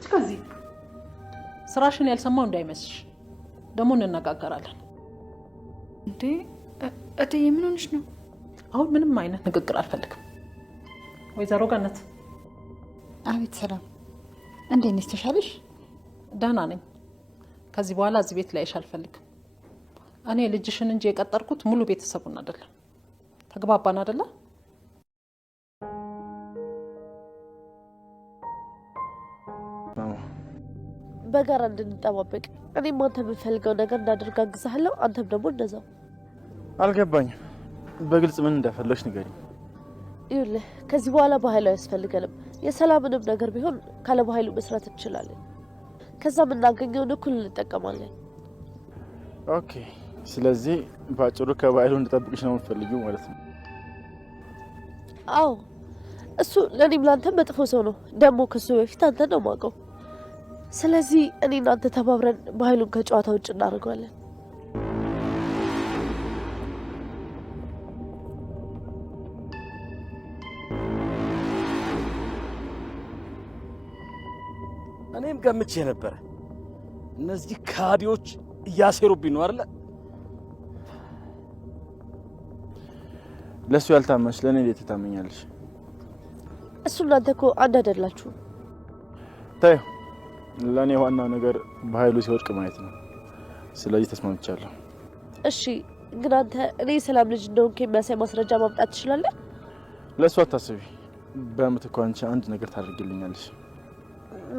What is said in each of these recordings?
ውጭ ከዚህ ስራሽን ያልሰማው እንዳይመስልሽ ደግሞ እንነጋገራለን እንዴ እትዬ ምን ሆነሽ ነው አሁን ምንም አይነት ንግግር አልፈልግም ወይዘሮ ገነት አቤት ሰላም እንዴት ነሽ ተሻለሽ ደህና ነኝ ከዚህ በኋላ እዚህ ቤት ላይሽ አልፈልግም እኔ ልጅሽን እንጂ የቀጠርኩት ሙሉ ቤተሰቡን አይደለም ተግባባን አይደለ በጋራ እንድንጠባበቅ እኔም አንተ የምፈልገው ነገር እንዳደርግ አግዛለሁ አንተም ደግሞ እንደዛው አልገባኝም በግልጽ ምን እንደፈለግሽ ንገሪኝ ይኸውልህ ከዚህ በኋላ በኃይሉ አያስፈልገንም የሰላምንም ነገር ቢሆን ካለ በኃይሉ መስራት እንችላለን ከዛ የምናገኘውን እኩል እንጠቀማለን ኦኬ ስለዚህ ባጭሩ ከባህሉ እንድጠብቅሽ ነው የምትፈልጊው ማለት ነው አዎ እሱ ለኔም ላንተም መጥፎ ሰው ነው ደግሞ ከሱ በፊት አንተ ነው ማውቀው ስለዚህ እኔ እናንተ ተባብረን ባህሉን ከጨዋታ ውጭ እናደርጋለን እኔም ገምቼ ነበር እነዚህ ካዲዎች እያሴሩብኝ ነው አይደል ለሱ ያልታመንሽ ለኔ እንዴት ታመኛለሽ እሱ እናንተ እኮ አንድ አይደላችሁ ታዩ ለኔ ዋናው ነገር በኃይሉ ሲወድቅ ማየት ነው ስለዚህ ተስማምቻለሁ እሺ ግን አንተ እኔ ሰላም ልጅ እንደሆንኩ የሚያሳይ ማስረጃ ማምጣት ትችላለህ ለሱ አታስቢ በመትኮ አንቺ አንድ ነገር ታደርግልኛለሽ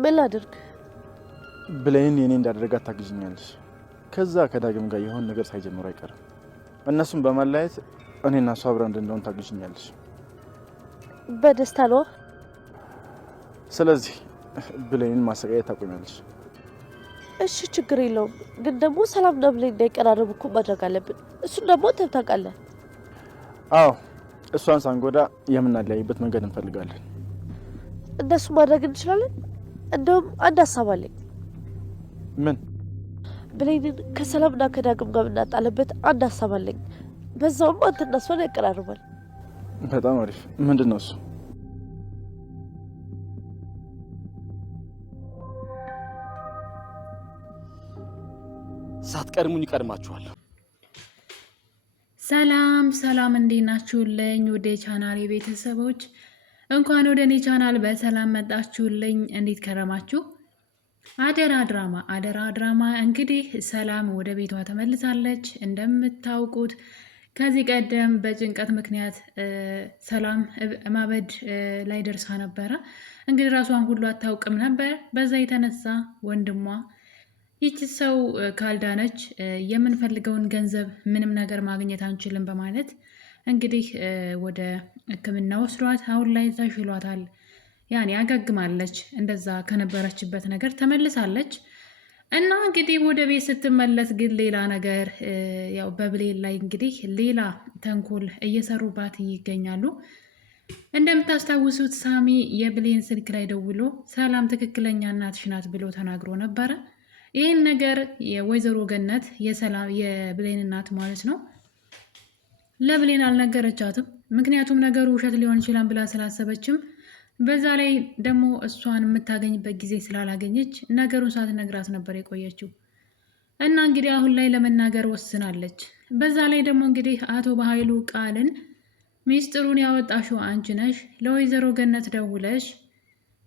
ምን ላድርግ ብሌን የኔ እንዳደረጋት ታግዥኛለሽ ከዛ ከዳግም ጋር የሆነ ነገር ሳይጀምሩ አይቀርም እነሱም በማላየት እኔና እሱ አብረን እንድንሆን ታግዥኛለሽ በደስታ ነው ስለዚህ ብሌን ማሰቃየት ታቆሚያለሽ እሺ ችግር የለውም ግን ደግሞ ሰላምና ብሌን እንዳይቀራረቡ እኮ ማድረግ አለብን እሱን ደግሞ ታውቃለህ አዎ እሷን ሳንጎዳ የምናለያይበት መንገድ እንፈልጋለን እንደሱ ማድረግ እንችላለን እንደውም አንድ ሀሳብ አለኝ ምን ብሌንን ከሰላምና ከዳግም ጋር እናጣለበት አንድ ሀሳብ አለኝ በዛውም አንተና እሷን ያቀራርባል በጣም አሪፍ ምንድነው እሱ ሳትቀድሙኝ ቀድማችኋል ሰላም ሰላም እንዴት ናችሁልኝ ወደ ቻናሌ ቤተሰቦች እንኳን ወደ እኔ ቻናል በሰላም መጣችሁልኝ እንዴት ከረማችሁ አደራ ድራማ እንግዲህ ሰላም ወደ ቤቷ ተመልሳለች እንደምታውቁት ከዚህ ቀደም በጭንቀት ምክንያት ሰላም ማበድ ላይ ደርሳ ነበረ እንግዲህ ራሷን ሁሉ አታውቅም ነበር በዛ የተነሳ ወንድሟ ይቺ ሰው ካልዳነች የምንፈልገውን ገንዘብ ምንም ነገር ማግኘት አንችልም በማለት እንግዲህ ወደ ሕክምና ወስዷት አሁን ላይ ተሽሏታል ያኔ አገግማለች እንደዛ ከነበረችበት ነገር ተመልሳለች እና እንግዲህ ወደ ቤት ስትመለስ ግን ሌላ ነገር ያው በብሌን ላይ እንግዲህ ሌላ ተንኮል እየሰሩባት ይገኛሉ እንደምታስታውሱት ሳሚ የብሌን ስልክ ላይ ደውሎ ሰላም ትክክለኛ እናትሽ ናት ብሎ ተናግሮ ነበረ ይህን ነገር የወይዘሮ ገነት የብሌን እናት ማለት ነው ለብሌን አልነገረቻትም ምክንያቱም ነገሩ ውሸት ሊሆን ይችላል ብላ ስላሰበችም በዛ ላይ ደግሞ እሷን የምታገኝበት ጊዜ ስላላገኘች ነገሩን ሳትነግራት ነበር የቆየችው እና እንግዲህ አሁን ላይ ለመናገር ወስናለች በዛ ላይ ደግሞ እንግዲህ አቶ በኃይሉ ቃልን ሚስጥሩን ያወጣሽው አንቺ ነሽ ለወይዘሮ ገነት ደውለሽ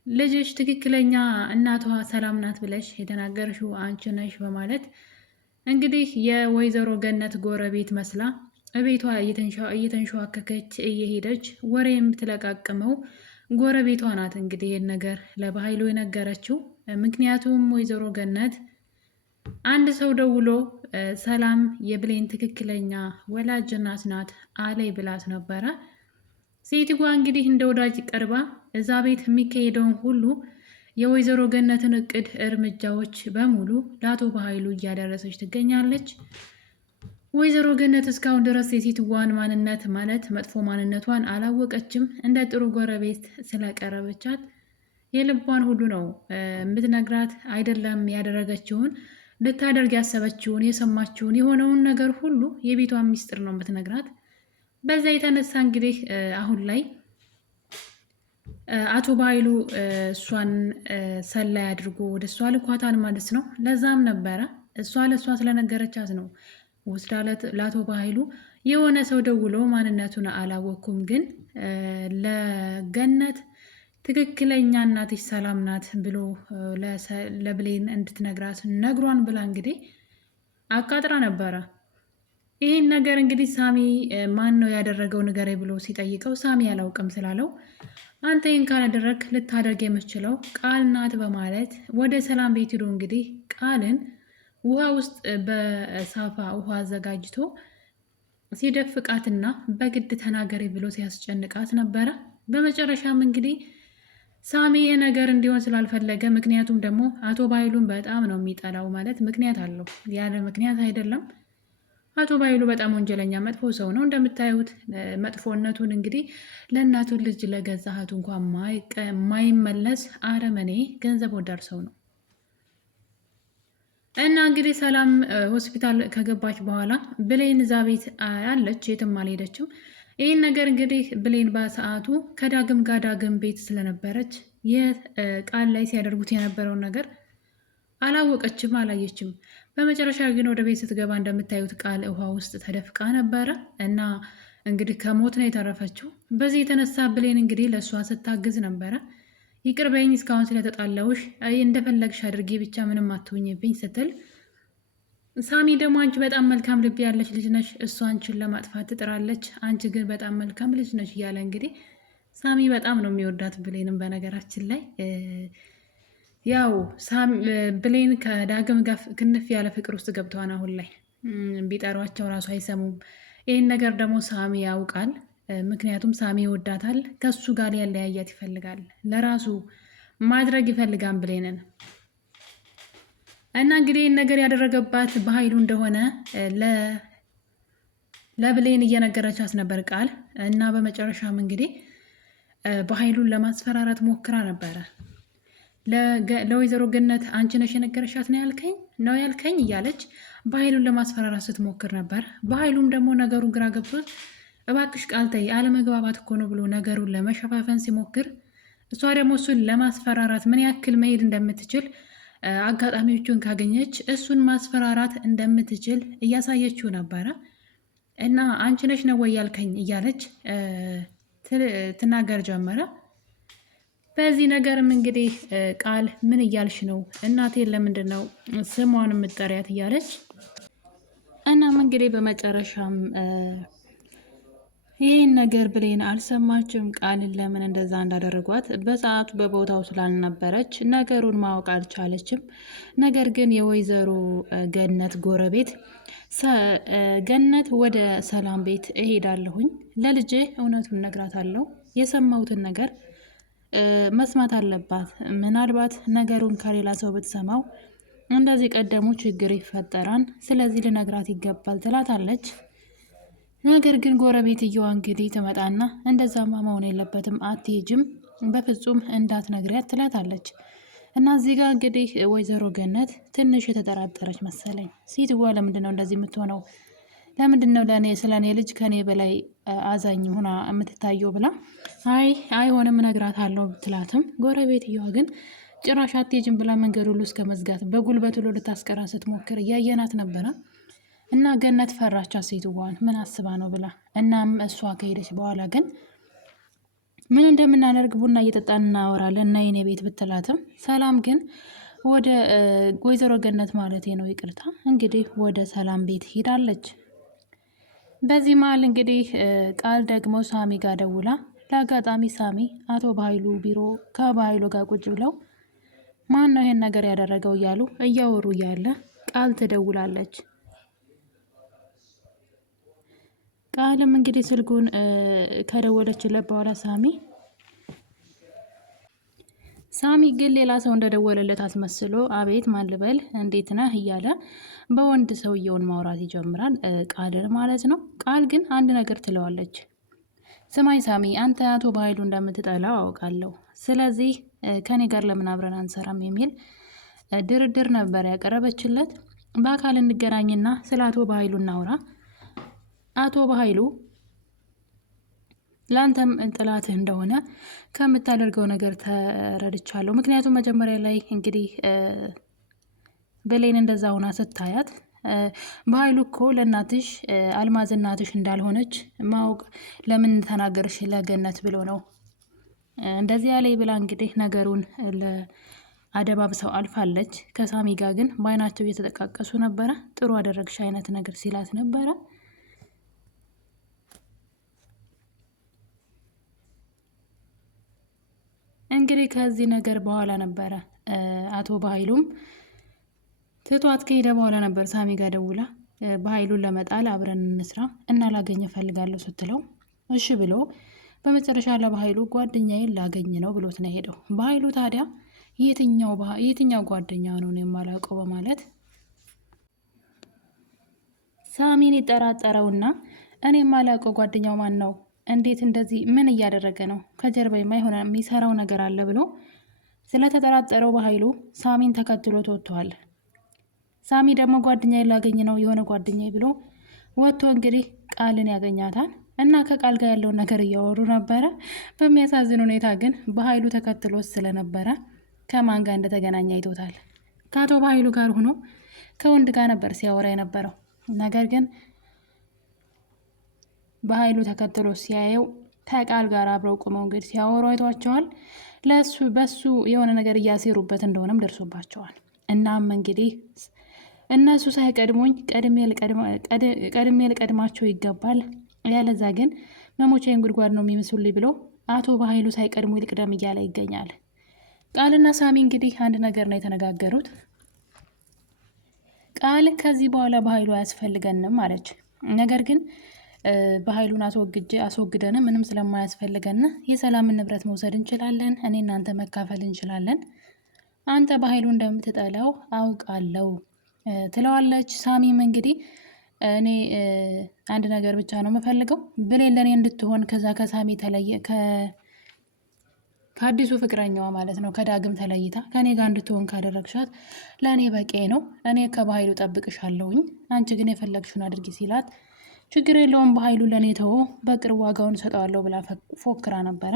ልጅሽ ትክክለኛ እናቷ ሰላም ናት ብለሽ የተናገርሽው አንቺ ነሽ በማለት እንግዲህ የወይዘሮ ገነት ጎረቤት መስላ እቤቷ እየተንሸዋከከች እየሄደች ወሬ የምትለቃቅመው ጎረቤቷ ናት እንግዲህ ይህን ነገር ለበኃይሉ የነገረችው ምክንያቱም ወይዘሮ ገነት አንድ ሰው ደውሎ ሰላም የብሌን ትክክለኛ ወላጅ እናት ናት አለይ ብላት ነበረ ሴትዋ እንግዲህ እንደ ወዳጅ ቀርባ እዛ ቤት የሚካሄደውን ሁሉ የወይዘሮ ገነትን እቅድ እርምጃዎች በሙሉ ለአቶ በኃይሉ እያደረሰች ትገኛለች ወይዘሮ ገነት እስካሁን ድረስ የሴትዋን ማንነት ማለት መጥፎ ማንነቷን አላወቀችም እንደ ጥሩ ጎረቤት ስለቀረበቻት የልቧን ሁሉ ነው የምትነግራት አይደለም ያደረገችውን ልታደርግ ያሰበችውን የሰማችውን የሆነውን ነገር ሁሉ የቤቷን ሚስጥር ነው የምትነግራት በዛ የተነሳ እንግዲህ አሁን ላይ አቶ ባይሉ እሷን ሰላይ አድርጎ ወደ እሷ ልኳታን ማለት ነው። ለዛም ነበረ እሷ ለእሷ ስለነገረቻት ነው ወስዳ ለአቶ ባይሉ የሆነ ሰው ደውሎ ማንነቱን አላወቅኩም፣ ግን ለገነት ትክክለኛ እናትሽ ሰላም ናት ብሎ ለብሌን እንድትነግራት ነግሯን ብላ እንግዲህ አቃጥራ ነበረ። ይህን ነገር እንግዲህ ሳሚ ማን ነው ያደረገው ንገረኝ ብሎ ሲጠይቀው ሳሚ አላውቅም ስላለው አንተ ይህን ካላደረግ ልታደርግ የምችለው ቃል ናት በማለት ወደ ሰላም ቤት ሂዶ እንግዲህ ቃልን ውሃ ውስጥ በሳፋ ውሃ አዘጋጅቶ ሲደፍቃትና በግድ ተናገሪ ብሎ ሲያስጨንቃት ነበረ። በመጨረሻም እንግዲህ ሳሚ ይህ ነገር እንዲሆን ስላልፈለገ፣ ምክንያቱም ደግሞ አቶ ባይሉን በጣም ነው የሚጠላው፣ ማለት ምክንያት አለው፣ ያለ ምክንያት አይደለም። አቶ ባይሉ በጣም ወንጀለኛ መጥፎ ሰው ነው። እንደምታዩት መጥፎነቱን እንግዲህ ለእናቱ ልጅ ለገዛ እህቱ እንኳን ማይመለስ አረመኔ ገንዘብ ወዳድ ሰው ነው። እና እንግዲህ ሰላም ሆስፒታል ከገባች በኋላ ብሌን እዛ ቤት አለች፣ የትም አልሄደችም። ይህን ነገር እንግዲህ ብሌን በሰዓቱ ከዳግም ጋር ዳግም ቤት ስለነበረች የቃል ላይ ሲያደርጉት የነበረውን ነገር አላወቀችም፣ አላየችም። በመጨረሻ ግን ወደ ቤት ስትገባ እንደምታዩት ቃል ውሃ ውስጥ ተደፍቃ ነበረ እና እንግዲህ ከሞት ነው የተረፈችው። በዚህ የተነሳ ብሌን እንግዲህ ለእሷ ስታግዝ ነበረ። ይቅር በይኝ እስካሁን ስለተጣላውሽ፣ እንደፈለግሽ አድርጌ ብቻ ምንም አትሁኝብኝ ስትል፣ ሳሚ ደግሞ አንቺ በጣም መልካም ልብ ያለች ልጅ ነሽ፣ እሷ አንቺን ለማጥፋት ትጥራለች፣ አንቺ ግን በጣም መልካም ልጅ ነሽ እያለ እንግዲህ ሳሚ በጣም ነው የሚወዳት ብሌንም። በነገራችን ላይ ያው ብሌን ከዳግም ጋር ክንፍ ያለ ፍቅር ውስጥ ገብተዋን አሁን ላይ ቢጠሯቸው ራሱ አይሰሙም። ይህን ነገር ደግሞ ሳሚ ያውቃል። ምክንያቱም ሳሚ ይወዳታል፣ ከሱ ጋር ሊያለያያት ይፈልጋል፣ ለራሱ ማድረግ ይፈልጋል ብሌንን። እና እንግዲህ ይህን ነገር ያደረገባት በኃይሉ እንደሆነ ለብሌን እየነገረቻት ነበር ቃል። እና በመጨረሻም እንግዲህ በኃይሉን ለማስፈራራት ሞክራ ነበረ። ለወይዘሮ ገነት አንቺ ነሽ የነገረሻት ነው ያልከኝ እያለች በኃይሉን ለማስፈራራት ስትሞክር ነበር። በኃይሉም ደግሞ ነገሩን ግራ ገብቶት እባክሽ ቃል ተይ፣ አለመግባባት እኮ ነው ብሎ ነገሩን ለመሸፋፈን ሲሞክር፣ እሷ ደግሞ እሱን ለማስፈራራት ምን ያክል መሄድ እንደምትችል አጋጣሚዎቹን ካገኘች እሱን ማስፈራራት እንደምትችል እያሳየችው ነበረ። እና አንቺ ነሽ ነው ወይ ያልከኝ እያለች ትናገር ጀመረ። በዚህ ነገርም እንግዲህ ቃል ምን እያልሽ ነው? እናቴን ለምንድን ነው ስሟን የምጠሪያት? እያለች እናም እንግዲህ በመጨረሻም ይህን ነገር ብሌን አልሰማችም። ቃልን ለምን እንደዛ እንዳደረጓት በሰዓቱ በቦታው ስላልነበረች ነገሩን ማወቅ አልቻለችም። ነገር ግን የወይዘሮ ገነት ጎረቤት ገነት ወደ ሰላም ቤት እሄዳለሁኝ፣ ለልጄ እውነቱን እነግራታለሁ፣ የሰማሁትን ነገር መስማት አለባት፣ ምናልባት ነገሩን ከሌላ ሰው ብትሰማው እንደዚህ ቀደሙ ችግር ይፈጠራል፣ ስለዚህ ልነግራት ይገባል ትላታለች። ነገር ግን ጎረቤትየዋ እንግዲህ ትመጣና እንደዛማ መሆን የለበትም አትሄጂም፣ በፍጹም እንዳትነግሪያት ትላታለች። እና እዚህ ጋር እንግዲህ ወይዘሮ ገነት ትንሽ የተጠራጠረች መሰለኝ። ሴትዋ ለምንድን ነው እንደዚህ የምትሆነው? ለምንድን ነው ስለ እኔ ልጅ ከኔ በላይ አዛኝ ሆና የምትታየው ብላ አይሆንም እነግራታለሁ ትላትም፣ ጎረቤትየዋ ግን ጭራሽ አትሄጂም ብላ መንገድ ሁሉ እስከ መዝጋት በጉልበት ሁሉ ልታስቀራ ስትሞክር እያየናት ነበረ። እና ገነት ፈራቻት ሴትዋን፣ ምን አስባ ነው ብላ። እናም እሷ ከሄደች በኋላ ግን ምን እንደምናደርግ ቡና እየጠጣን እናወራለን እና የኔ ቤት ብትላትም፣ ሰላም ግን ወደ ወይዘሮ ገነት ማለት ነው ይቅርታ፣ እንግዲህ ወደ ሰላም ቤት ሄዳለች። በዚህ መሀል እንግዲህ ቃል ደግሞ ሳሚ ጋር ደውላ፣ ለአጋጣሚ ሳሚ አቶ በኃይሉ ቢሮ ከባኃይሉ ጋር ቁጭ ብለው ማን ነው ይሄን ነገር ያደረገው እያሉ እያወሩ እያለ ቃል ትደውላለች። ቃልም እንግዲህ ስልኩን ከደወለችለት በኋላ ሳሚ ግን ሌላ ሰው እንደደወለለት አስመስሎ አቤት ማን ልበል እንዴት ነህ እያለ በወንድ ሰውየውን ማውራት ይጀምራል፣ ቃልን ማለት ነው። ቃል ግን አንድ ነገር ትለዋለች። ስማኝ ሳሚ፣ አንተ አቶ በኃይሉ እንደምትጠላው አውቃለሁ፣ ስለዚህ ከኔ ጋር ለምን አብረን አንሰራም የሚል ድርድር ነበር ያቀረበችለት። በአካል እንገናኝና ስለ አቶ በኃይሉ እናውራ፣ አቶ በኃይሉ ለአንተም ጥላትህ እንደሆነ ከምታደርገው ነገር ተረድቻለሁ። ምክንያቱም መጀመሪያ ላይ እንግዲህ ብሌን እንደዛ ሁና ስታያት በኃይሉ እኮ ለእናትሽ አልማዝ እናትሽ እንዳልሆነች ማወቅ ለምን ተናገርሽ ለገነት ብሎ ነው እንደዚህ ያለኝ ብላ እንግዲህ ነገሩን አደባብሰው አልፋለች። ከሳሚ ጋር ግን በአይናቸው እየተጠቃቀሱ ነበረ። ጥሩ አደረግሽ አይነት ነገር ሲላት ነበረ። እንግዲህ ከዚህ ነገር በኋላ ነበረ አቶ በኃይሉም ትቷት ከሄደ በኋላ ነበር ሳሚ ጋር ደውላ በኃይሉን ለመጣል አብረን እንስራ እና ላገኝ እፈልጋለሁ ስትለው እሺ ብሎ በመጨረሻ ለበኃይሉ ጓደኛዬን ላገኝ ነው ብሎት ነው ሄደው። በኃይሉ ታዲያ የትኛው ጓደኛ ነው የማላውቀው በማለት ሳሚን ይጠራጠረውና እኔ የማላውቀው ጓደኛው ማን ነው? እንዴት እንደዚህ ምን እያደረገ ነው? ከጀርባ የማይሆን የሚሰራው ነገር አለ ብሎ ስለተጠራጠረው በኃይሉ ሳሚን ተከትሎት ወጥቷል። ሳሚ ደግሞ ጓደኛዬን ላገኝ ነው የሆነ ጓደኛዬ ብሎ ወጥቶ እንግዲህ ቃልን ያገኛታል እና ከቃል ጋር ያለውን ነገር እያወሩ ነበረ። በሚያሳዝን ሁኔታ ግን በኃይሉ ተከትሎት ስለነበረ ከማን ጋር እንደተገናኘ አይቶታል። ከአቶ በኃይሉ ጋር ሆኖ ከወንድ ጋር ነበር ሲያወራ የነበረው። ነገር ግን በኃይሉ ተከትሎ ሲያየው ከቃል ጋር አብረው ቁመው እንግዲህ ሲያወሩ አይቷቸዋል። በሱ የሆነ ነገር እያሴሩበት እንደሆነም ደርሶባቸዋል። እናም እንግዲህ እነሱ ሳይቀድሙኝ ቀድሜ ልቀድማቸው ይገባል፣ ያለዛ ግን መሞቻዬን ጉድጓድ ነው የሚመስሉልኝ ብሎ አቶ በኃይሉ ሳይቀድሙ ልቅደም እያለ ይገኛል። ቃልና ሳሚ እንግዲህ አንድ ነገር ነው የተነጋገሩት። ቃል ከዚህ በኋላ በኃይሉ አያስፈልገንም አለች። ነገር ግን በኃይሉን አስወግደን ምንም ስለማያስፈልገን የሰላምን ንብረት መውሰድ እንችላለን፣ እኔ እናንተ መካፈል እንችላለን፣ አንተ በኃይሉ እንደምትጠላው አውቃለሁ ትለዋለች። ሳሚም እንግዲህ እኔ አንድ ነገር ብቻ ነው የምፈልገው ብሌን ለእኔ እንድትሆን ከዛ ከሳሚ ተለየ ከአዲሱ ፍቅረኛዋ ማለት ነው ከዳግም ተለይታ ከኔ ጋር እንድትሆን ካደረግሻት ለእኔ በቂ ነው። እኔ ከባህሉ ጠብቅሻለሁኝ፣ አንቺ ግን የፈለግሽውን አድርጊ ሲላት ችግር የለውም በኃይሉ ለእኔ ተወ፣ በቅርብ ዋጋውን ሰጠዋለሁ ብላ ፎክራ ነበረ።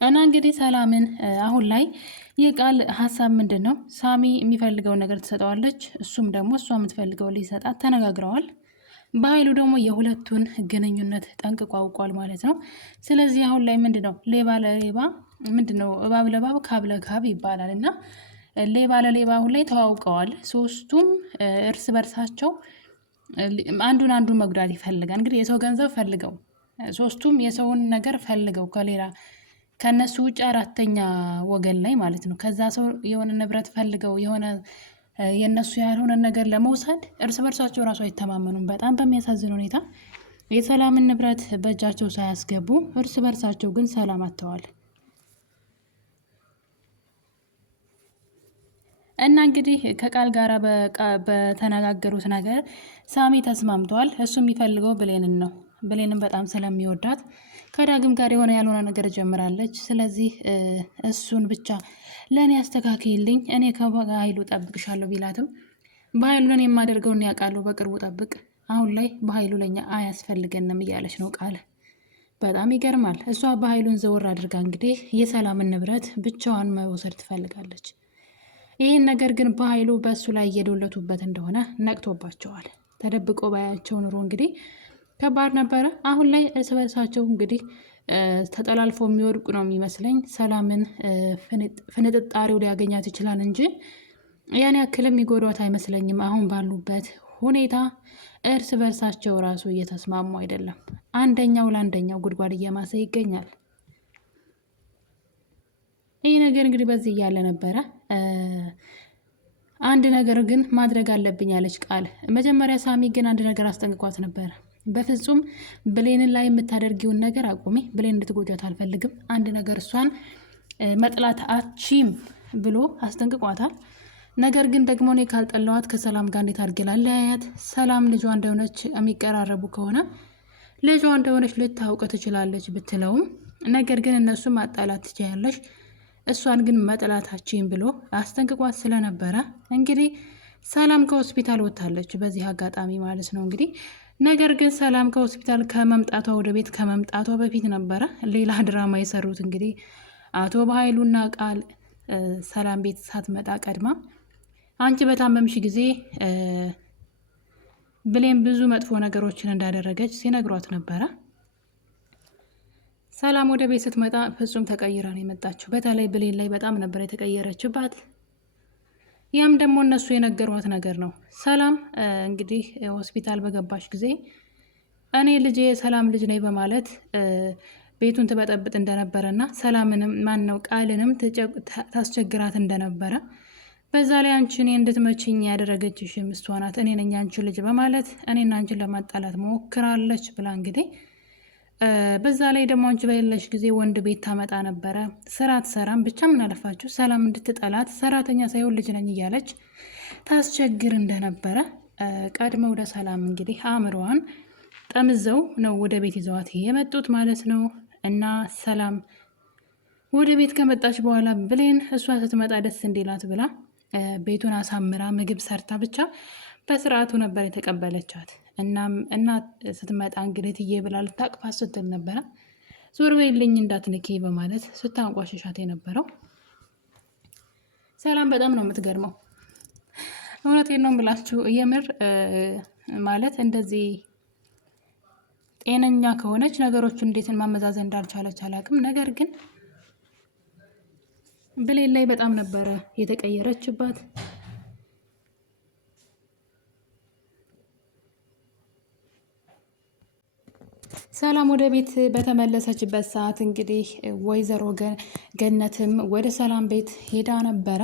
እና እንግዲህ ሰላምን አሁን ላይ የቃል ሀሳብ ምንድን ነው? ሳሚ የሚፈልገውን ነገር ትሰጠዋለች፣ እሱም ደግሞ እሷ የምትፈልገው ሊሰጣት ተነጋግረዋል። በኃይሉ ደግሞ የሁለቱን ግንኙነት ጠንቅቆ አውቋል ማለት ነው። ስለዚህ አሁን ላይ ምንድን ነው ሌባ ለሌባ ምንድን ነው እባብ ለእባብ ካብ ለካብ ይባላል እና ሌባ ለሌባ አሁን ላይ ተዋውቀዋል። ሶስቱም እርስ በርሳቸው አንዱን መጉዳት ይፈልጋል። እንግዲህ የሰው ገንዘብ ፈልገው ሶስቱም የሰውን ነገር ፈልገው ከነሱ ውጭ አራተኛ ወገን ላይ ማለት ነው ከዛ ሰው የሆነ ንብረት ፈልገው የሆነ የነሱ ያልሆነ ነገር ለመውሰድ እርስ በርሳቸው ራሱ አይተማመኑም። በጣም በሚያሳዝን ሁኔታ የሰላምን ንብረት በእጃቸው ሳያስገቡ እርስ በርሳቸው ግን ሰላም አጥተዋል። እና እንግዲህ ከቃል ጋር በተነጋገሩት ነገር ሳሚ ተስማምቷል። እሱ የሚፈልገው ብሌንን ነው። ብሌንን በጣም ስለሚወዳት ከዳግም ጋር የሆነ ያልሆነ ነገር ጀምራለች። ስለዚህ እሱን ብቻ ለእኔ አስተካክልኝ፣ እኔ ከኃይሉ ጠብቅሻለሁ ቢላትም በኃይሉ ለእኔ የማደርገውን ያውቃሉ፣ በቅርቡ ጠብቅ፣ አሁን ላይ በኃይሉ ለኛ አያስፈልገንም እያለች ነው ቃል። በጣም ይገርማል። እሷ በኃይሉን ዘወር አድርጋ እንግዲህ የሰላምን ንብረት ብቻዋን መውሰድ ትፈልጋለች። ይህን ነገር ግን በኃይሉ በእሱ ላይ እየዶለቱበት እንደሆነ ነቅቶባቸዋል። ተደብቆ ባያቸው ኑሮ እንግዲህ ከባድ ነበረ። አሁን ላይ እርስ በርሳቸው እንግዲህ ተጠላልፎ የሚወድቁ ነው የሚመስለኝ። ሰላምን ፍንጥጣሪው ሊያገኛት ይችላል እንጂ ያን ያክልም የሚጎዷት አይመስለኝም። አሁን ባሉበት ሁኔታ እርስ በርሳቸው ራሱ እየተስማሙ አይደለም። አንደኛው ለአንደኛው ጉድጓድ እየማሰ ይገኛል። ይህ ነገር እንግዲህ በዚህ እያለ ነበረ አንድ ነገር ግን ማድረግ አለብኝ ያለች ቃል። መጀመሪያ ሳሚ ግን አንድ ነገር አስጠንቅቋት ነበረ። በፍጹም ብሌንን ላይ የምታደርጊውን ነገር አቁሚ፣ ብሌን እንድትጎጃት አልፈልግም፣ አንድ ነገር እሷን መጥላት አቺም ብሎ አስጠንቅቋታል። ነገር ግን ደግሞ እኔ ካልጠላዋት ከሰላም ጋር እንዴት አድርጌ ላለያያት? ሰላም ልጇ እንደሆነች የሚቀራረቡ ከሆነ ልጇ እንደሆነች ልታውቅ ትችላለች ብትለውም፣ ነገር ግን እነሱ ማጣላት ትችያለሽ፣ እሷን ግን መጥላታችን ብሎ አስጠንቅቋት ስለነበረ እንግዲህ ሰላም ከሆስፒታል ወጥታለች። በዚህ አጋጣሚ ማለት ነው እንግዲህ ነገር ግን ሰላም ከሆስፒታል ከመምጣቷ ወደ ቤት ከመምጣቷ በፊት ነበረ ሌላ ድራማ የሰሩት። እንግዲህ አቶ በኃይሉና ቃል ሰላም ቤት ሳትመጣ ቀድማ አንቺ በታመምሽ ጊዜ ብሌን ብዙ መጥፎ ነገሮችን እንዳደረገች ሲነግሯት ነበረ። ሰላም ወደ ቤት ስትመጣ ፍጹም ተቀይራ ነው የመጣችው። በተለይ ብሌን ላይ በጣም ነበር የተቀየረችባት። ያም ደግሞ እነሱ የነገሯት ነገር ነው። ሰላም እንግዲህ ሆስፒታል በገባች ጊዜ እኔ ልጄ ሰላም ልጅ ነኝ በማለት ቤቱን ትበጠብጥ እንደነበረና ሰላምንም ማነው ቃልንም ታስቸግራት እንደነበረ፣ በዛ ላይ አንቺ እኔ እንድትመችኝ ያደረገችሽም እሷ ናት፣ እኔ ነኝ አንቺ ልጅ በማለት እኔና አንቺን ለማጣላት ሞክራለች ብላ እንግዲህ በዛ ላይ ደግሞ አንቺ በሌለሽ ጊዜ ወንድ ቤት ታመጣ ነበረ፣ ስራ ትሰራም፣ ብቻ ምን አለፋችሁ ሰላም እንድትጠላት ሰራተኛ ሳይሆን ልጅ ነኝ እያለች ታስቸግር እንደነበረ ቀድመው ወደ ሰላም እንግዲህ አእምሮዋን ጠምዘው ነው ወደ ቤት ይዘዋት የመጡት ማለት ነው። እና ሰላም ወደ ቤት ከመጣች በኋላ ብሌን እሷ ስትመጣ ደስ እንዲላት ብላ ቤቱን አሳምራ ምግብ ሰርታ ብቻ በስርዓቱ ነበር የተቀበለቻት። እናም እናት ስትመጣ እንግዲህ ትዬ ብላ ልታቅፋት ስትል ነበረ። ዞር በይልኝ እንዳትንኬ በማለት ስታንቋሽሻት የነበረው ሰላም በጣም ነው የምትገርመው። እውነቴን ነው ብላችሁ የምር ማለት እንደዚህ ጤነኛ ከሆነች ነገሮቹ እንዴትን ማመዛዘን እንዳልቻለች አላቅም። ነገር ግን ብሌን ላይ በጣም ነበረ የተቀየረችባት። ሰላም ወደ ቤት በተመለሰችበት ሰዓት እንግዲህ ወይዘሮ ገነትም ወደ ሰላም ቤት ሄዳ ነበረ።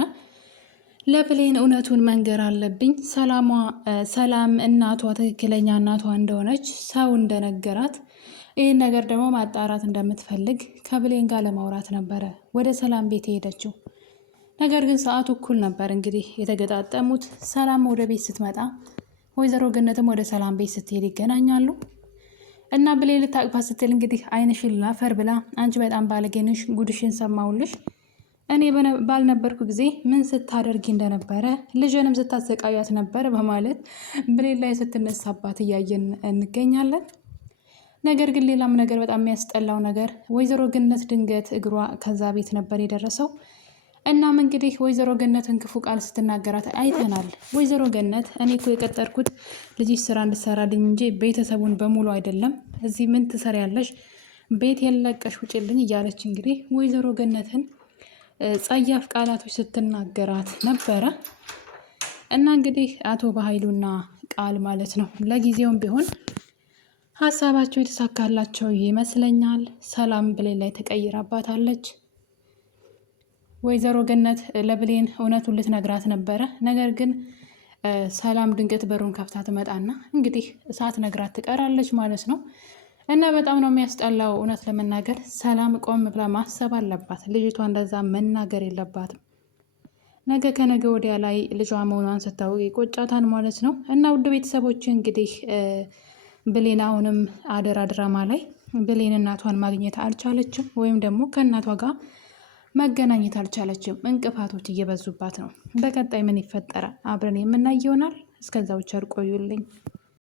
ለብሌን እውነቱን መንገር አለብኝ፣ ሰላም እናቷ ትክክለኛ እናቷ እንደሆነች ሰው እንደነገራት፣ ይህን ነገር ደግሞ ማጣራት እንደምትፈልግ ከብሌን ጋር ለማውራት ነበረ ወደ ሰላም ቤት የሄደችው። ነገር ግን ሰዓቱ እኩል ነበር እንግዲህ የተገጣጠሙት። ሰላም ወደ ቤት ስትመጣ ወይዘሮ ገነትም ወደ ሰላም ቤት ስትሄድ ይገናኛሉ። እና ብሌን ልታቅፋ ስትል እንግዲህ አይንሽን ላፈር ብላ አንቺ በጣም ባለጌንሽ፣ ጉድሽን ሰማውልሽ፣ እኔ ባልነበርኩ ጊዜ ምን ስታደርጊ እንደነበረ ልጅንም ስታሰቃያት ነበር በማለት ብሌን ላይ ስትነሳባት እያየን እንገኛለን። ነገር ግን ሌላም ነገር በጣም የሚያስጠላው ነገር ወይዘሮ ገነት ድንገት እግሯ ከዛ ቤት ነበር የደረሰው። እናም እንግዲህ ወይዘሮ ገነትን ክፉ ቃል ስትናገራት አይተናል። ወይዘሮ ገነት እኔ እኮ የቀጠርኩት ልጅሽ ስራ እንድትሰራልኝ እንጂ ቤተሰቡን በሙሉ አይደለም፣ እዚህ ምን ትሰሪያለሽ? ቤት የለቀሽ ውጭልኝ እያለች እንግዲህ ወይዘሮ ገነትን ጸያፍ ቃላቶች ስትናገራት ነበረ። እና እንግዲህ አቶ በኃይሉና ቃል ማለት ነው ለጊዜውም ቢሆን ሀሳባቸው የተሳካላቸው ይመስለኛል። ሰላም ብሌን ላይ ተቀይራባታለች። ወይዘሮ ገነት ለብሌን እውነቱን ልትነግራት ነበረ። ነገር ግን ሰላም ድንገት በሩን ከፍታ ትመጣና እንግዲህ ሳትነግራት ትቀራለች ማለት ነው። እና በጣም ነው የሚያስጠላው። እውነት ለመናገር ሰላም ቆም ብላ ማሰብ አለባት። ልጅቷ እንደዛ መናገር የለባትም። ነገ ከነገ ወዲያ ላይ ልጇ መሆኗን ስታውቅ ይቆጫታን ማለት ነው። እና ውድ ቤተሰቦች እንግዲህ ብሌን አሁንም አደራ ድራማ ላይ ብሌን እናቷን ማግኘት አልቻለችም፣ ወይም ደግሞ ከእናቷ ጋር መገናኘት አልቻለችም። እንቅፋቶች እየበዙባት ነው። በቀጣይ ምን ይፈጠራል አብረን የምናይ ይሆናል። እስከዛው ቸር ቆዩልኝ።